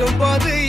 இருக்கும் போது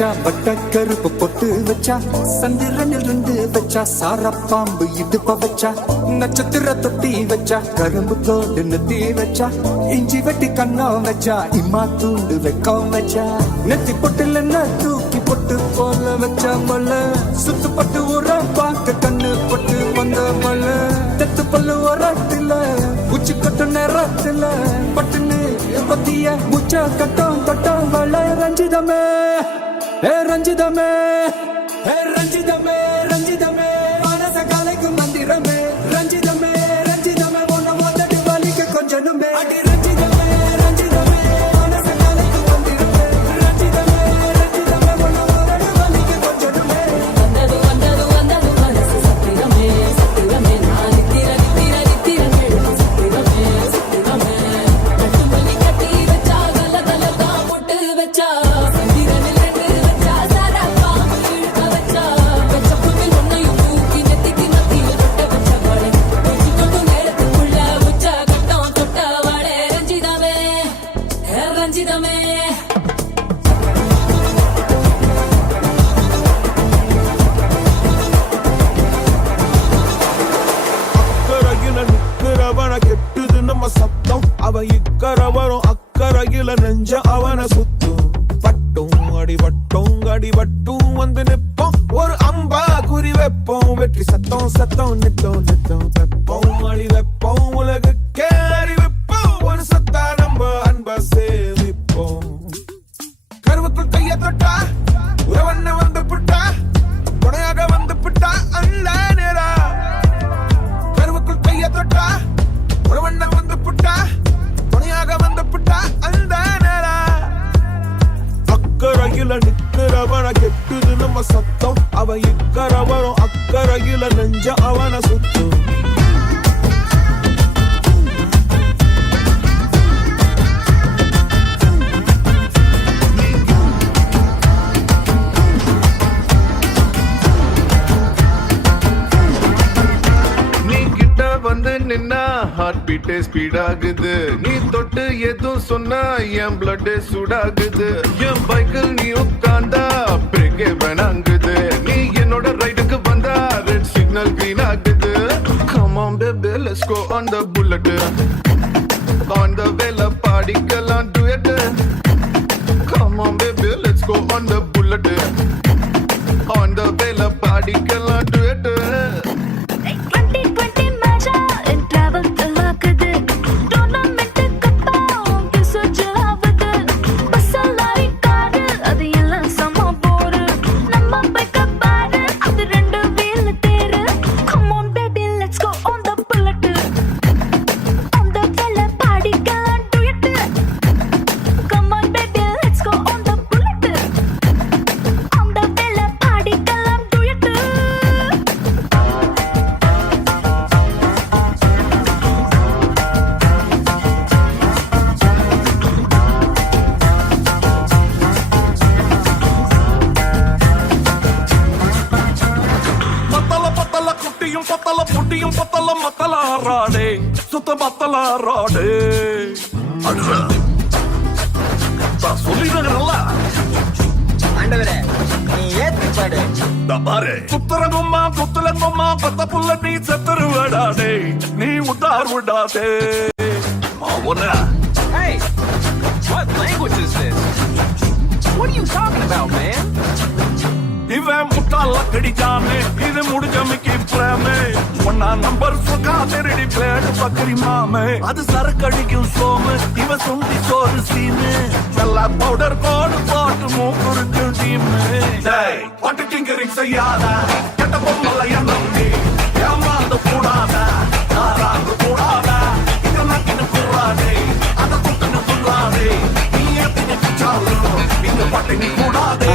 வச்சா வட்ட கருப்பு பொட்டு வச்சா சந்திரனில் இருந்து வச்சா சாரப்பாம்பு இடுப்ப வச்சா நட்சத்திர தொட்டி வச்சா கரும்பு தோடு நெத்தி வச்சா இஞ்சி வெட்டி கண்ணம் வச்சா இம்மா தூண்டு வெக்கம் வச்சா நெத்தி பொட்டுல தூக்கி பொட்டு போல வச்சா மல்ல சுத்து பட்டு உர பார்க்க கண்ணு பொட்டு வந்த மல்ல தெத்து பல்லு உரத்துல உச்சி கொட்டு நேரத்துல பட்டுன்னு பத்திய முச்சா கட்டம் கட்டம் வள ரஞ்சிதமே. ஏ ரஞ்சிதமே ஏ ரஞ்சிதமே. வெற்றி சத்தம் சத்தம் நித்தம் நித்தம். வெப்பம் அழி வெப்பம் உலகுக்கு ಕರಗಿಲ ನಂಜ ಅವನ ಸುತ್ತು வந்து நின்னா ஹார்ட் பீட்டே ஸ்பீட் ஆகுது. நீ தொட்டு எதுவும் சொன்னா என் பிளட் சூடாகுது. bullet. Come on, baby, let's go on the bullet. On the vela party, girl, on do it. Come on, baby, let's go on the bullet. On the vela party, girl. மத்தல ஆறாடே சொல்லிடுறல ஆண்டவரே நீ ஏத்து பாடு பாரு. புத்தரங்கம்மா புத்தலங்கம்மா பத்த புள்ள நீ செத்துருவடாடே. நீ உட்டார் விடாதே. அவன Hey, what language is this? What are you talking about, man? இவன் முட்டால கடிச்சானே. இது முடிஞ்ச மிக்கி பிரேமே ஒன்னா நம்பர் சுகா திருடி பிளேடு பக்கரி மாமே. அது சரக்கடிக்கும் சோமு இவ சுண்டி சோறு சீனு. நல்லா பவுடர் கோடு போட்டு மூக்குறிஞ்சும் டீமு. டேய் பட்டு கிங்கரிங் செய்யாத. கெட்ட பொம்மல எண்ணி ஏமாந்து கூடாத. நாராந்து கூடாத. இங்க நக்கிட்டு கூடாதே. அதை குட்டுன்னு துள்ளாதே நீ எத்தனை இந்த பட்டு நீ கூடாதே.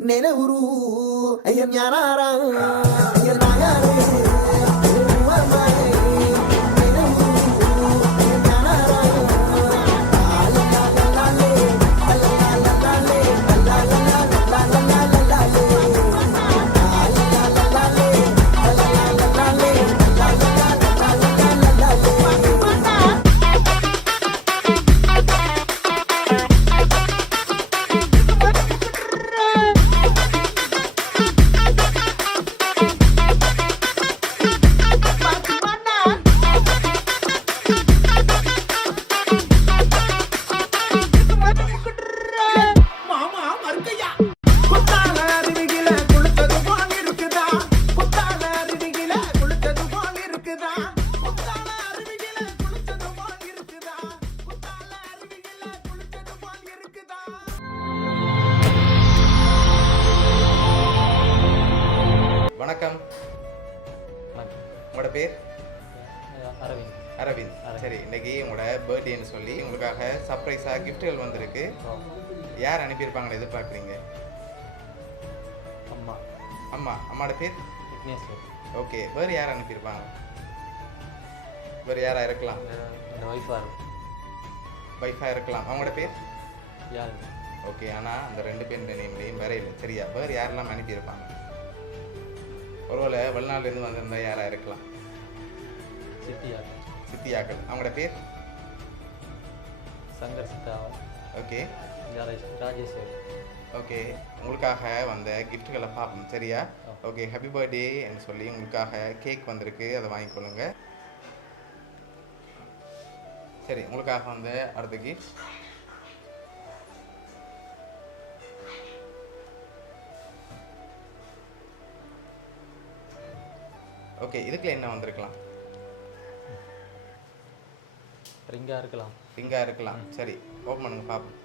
நினைவுரு ஐயன் யாராரா ஐயன் நாயாரே வணக்கம். உங்களோட பேர்? அரவிந்த். அரவிந்த். சரி இன்னைக்கு உங்களோட பர்த்டேன்னு சொல்லி உங்களுக்காக சர்ப்ரைஸாக கிஃப்ட்டுகள் வந்திருக்கு. யார் அனுப்பியிருப்பாங்கன்னு எதிர்பார்க்குறீங்க? அம்மா. அம்மா. அம்மாவோட பேர்? விக்னேஸ்வர். ஓகே வேறு யார் அனுப்பியிருப்பாங்க? வேறு யாராக இருக்கலாம்? இந்த ஒய்ஃபாக இருக்கும் வைஃபாக இருக்கலாம். அவங்களோட பேர்? யார் ஓகே ஆனால் அந்த ரெண்டு பேர் நேம்லேயும் இல்லை. சரியா? வேறு யாரெல்லாம் அனுப்பியிருப்பாங்க? ஒருவேளை வெளிநாட்டிலேருந்து வந்திருந்தா யாராக இருக்கலாம். சிட்டியார் சித்தியாக்கள். அவங்களோட பேர்? சங்கர் சித்தா ஓகே. ராஜேஸ்வரி ஓகே. உங்களுக்காக வந்த கிஃப்ட்டுகளை பார்ப்போம். சரியா. ஓகே ஹாப்பி பர்த்டேன்னு சொல்லி உங்களுக்காக கேக் வந்திருக்கு. அதை வாங்கிக்கொள்ளுங்க சரி உங்களுக்காக வந்த அடுத்த கிஃப்ட் ஓகே இதுக்குள்ள என்ன வந்திருக்கலாம்? ரிங்காக இருக்கலாம். ரிங்கா இருக்கலாம். சரி ஓப்பன் பண்ணுங்க பார்ப்போம்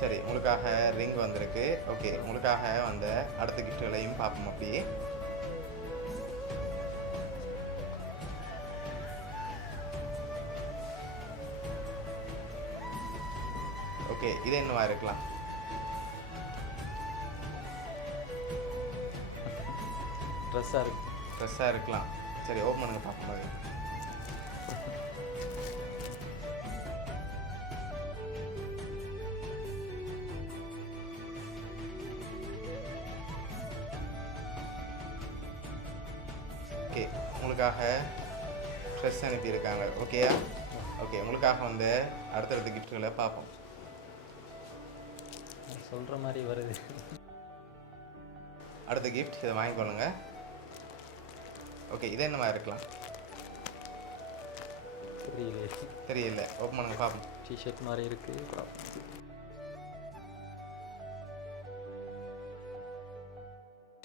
சரி உங்களுக்காக ரிங் வந்திருக்கு. ஓகே உங்களுக்காக வந்த அடுத்த கிஃப்ட்டுகளையும் பார்ப்போம் அப்படியே. ஓகே இது என்னவா இருக்கலாம் ட்ரெஸ்ஸாக இருக்கு. ட்ரெஸ்ஸாக இருக்கலாம். சரி ஓப்பன் பண்ணுங்க பார்க்கும்போது ஓகே உங்களுக்காக ட்ரெஸ் அனுப்பியிருக்காங்க. ஓகேயா ஓகே உங்களுக்காக வந்து அடுத்தடுத்த கிஃப்ட்டுகளை பார்ப்போம். சொல்கிற மாதிரி வருது. அடுத்த கிஃப்ட் இதை வாங்கிக்கொள்ளுங்க ஓகே இது என்னவா இருக்கலாம்? தெரியல. தெரியல. ஓப்பன் பண்ணுங்க பார்ப்போம். டிஷர்ட் மாதிரி இருக்குது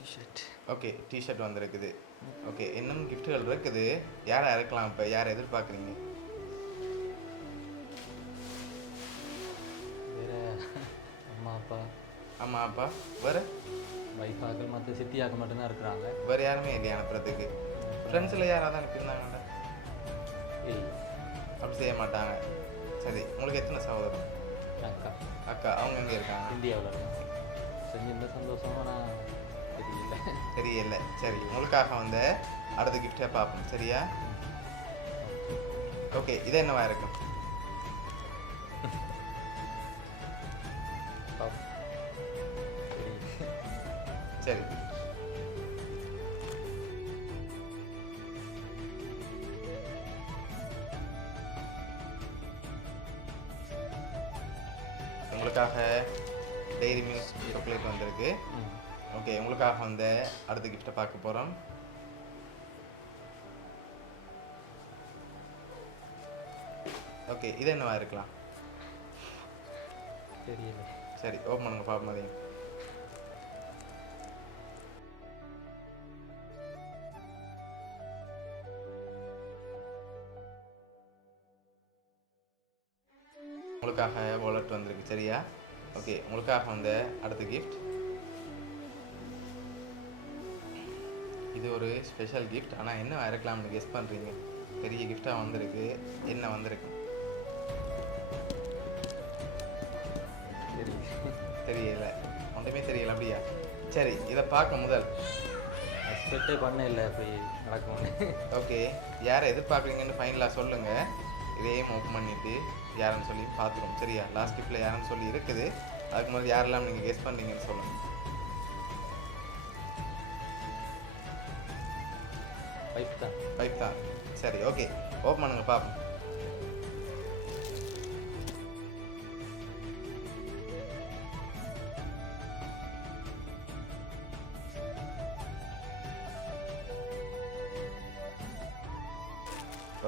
t shirt okay t shirt வந்திருக்குது. ஓகே இன்னும் கிஃப்ட்டுகள் இருக்குது? யாரை இறக்கலாம் இப்போ? யாரை எதிர்பார்க்குறீங்க? ஆமாம் அப்பா. வேறு? வைஃபாக்கள் மற்ற சித்தியாக்கள் மட்டும்தான் இருக்கிறாங்க. வேறு யாருமே இல்லையா அனுப்புறதுக்கு. ஃப்ரெண்ட்ஸில் யாராவது அனுப்பியிருந்தாங்கடா ஏய் அப்படி செய்ய மாட்டாங்க. சரி உங்களுக்கு எத்தனை சகோதரன் அக்கா. அக்கா அவங்க எங்கே இருக்காங்க? இந்தியாவில் இருக்காங்க செஞ்சிருந்த சந்தோஷம் ஆனால் தெரியல. தெரியல. சரி உங்களுக்காக வந்து அடுத்த கிஃப்டை பார்ப்போம். சரியா? ஓகே இது என்னவா இருக்கும்? சரி. உங்களுக்காக டெய்ரி மில்க் சாக்லேட் வந்திருக்கு. ஓகே உங்களுக்காக வந்து அடுத்த கிஃப்ட்டை பார்க்க போகிறோம் ஓகே இது என்னவா இருக்கலாம்? தெரியல. சரி ஓப்பன் பண்ணுங்க பார்ப்போம் அதையும் உங்களுக்காக வாலெட் வந்திருக்கு சரியா? ஓகே உங்களுக்காக வந்த அடுத்த கிஃப்ட் இது ஒரு ஸ்பெஷல் கிஃப்ட் ஆனால் என்ன இருக்கலாம்னு கெஸ் பண்ணுறீங்க பெரிய கிஃப்டாக வந்திருக்கு. என்ன வந்திருக்கு? தெரியல. ஒன்றுமே தெரியல அப்படியா? சரி இதை பார்க்க முதல். எக்ஸ்பெக்டே பண்ண இல்லை அப்படி நடக்கும்னு ஓகே யாரை எதிர்பார்க்குறீங்கன்னு ஃபைனலாக சொல்லுங்கள் இதையும் ஓப்பன் பண்ணிவிட்டு யாருன்னு சொல்லி பார்த்துருவோம் சரியா? லாஸ்ட் கிஃப்டில் யாருன்னு சொல்லி இருக்குது. அதுக்கு முதல்ல யாரெல்லாம் நீங்கள் கெஸ் பண்ணீங்கன்னு சொல்லுங்கள் வைஃப் தான். வைப் தான். சரி ஓகே ஓப்பன் பண்ணுங்க பார்ப்போம்.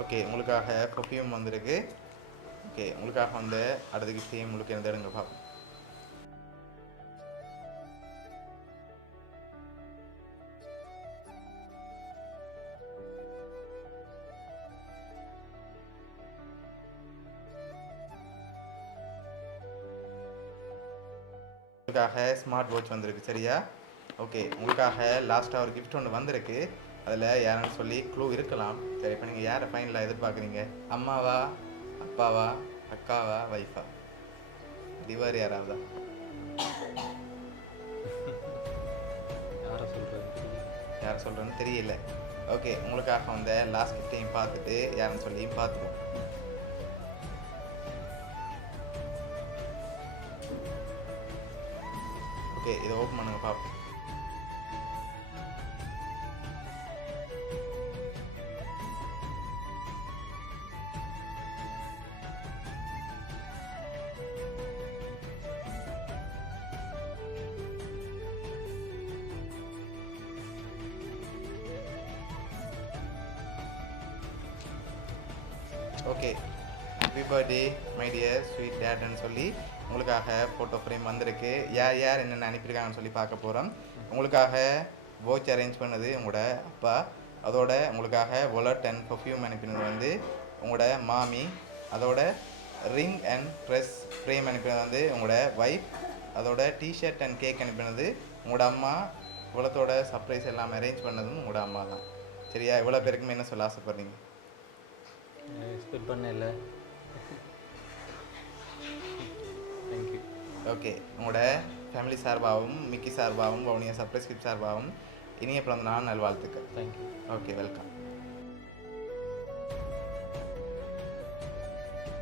ஓகே உங்களுக்காக பர்ஃப்யூம் வந்திருக்கு. ஓகே உங்களுக்காக வந்து அடுத்த கிஃப்டையும் உங்களுக்கு எந்த எடுங்க பார்ப்போம். உங்களுக்காக ஸ்மார்ட் வாட்ச் வந்திருக்கு சரியா? ஓகே உங்களுக்காக லாஸ்ட்டாக ஒரு கிஃப்ட் ஒன்று வந்திருக்கு. அதில் யாருன்னு சொல்லி க்ளூ இருக்கலாம். சரி இப்போ நீங்கள் யாரை ஃபைனலாக எதிர்பார்க்குறீங்க? அம்மாவா? அப்பாவா அக்காவா வைஃபா டிவர் யாராவதா? யாரை சொல்கிறது யார் சொல்கிறேன்னு தெரியல. ஓகே உங்களுக்காக வந்த லாஸ்ட் கிஃப்டையும் பார்த்துட்டு யாருன்னு சொல்லியும் பார்த்துருவோம் ஓகே இதை ஓப்பன் பண்ணுங்க பார்ப்போம் okay happy birthday my dear sweet டேட்னு சொல்லி உங்களுக்காக ஃபோட்டோ ஃப்ரேம் வந்திருக்கு. யார் யார் என்னென்ன அனுப்பியிருக்காங்கன்னு சொல்லி பார்க்க போகிறோம் உங்களுக்காக வாட்ச் அரேஞ்ச் பண்ணது உங்களோட அப்பா. அதோட உங்களுக்காக ஒலட் அண்ட் பர்ஃப்யூம் அனுப்பினது வந்து உங்களோட மாமி. அதோட ரிங் அண்ட் ட்ரெஸ் ஃப்ரேம் அனுப்பினது வந்து உங்களோட ஒய்ஃப் அதோட டிஷர்ட் அண்ட் கேக் அனுப்பினது உங்களோட அம்மா. இவ்வளோத்தோட சர்ப்ரைஸ் எல்லாம் அரேஞ்ச் பண்ணதும் உங்களோட அம்மா தான் சரியா? இவ்வளோ பேருக்குமே என்ன சொல்ல ஆசைப்படுறீங்க? எக்ஸ்பெக்ட் பண்ண இல்லை தேங்க்யூ ஓகே உங்களோட ஃபேமிலி சார்பாகவும் மிக்கி சார்பாகவும் வவுனியா சர்ப்ரைஸ் கிஃப்ட் சார்பாகவும் இனிய பிறந்த நாள் நல்வாழ்த்துக்கள் தேங்க்யூ ஓகே வெல்கம்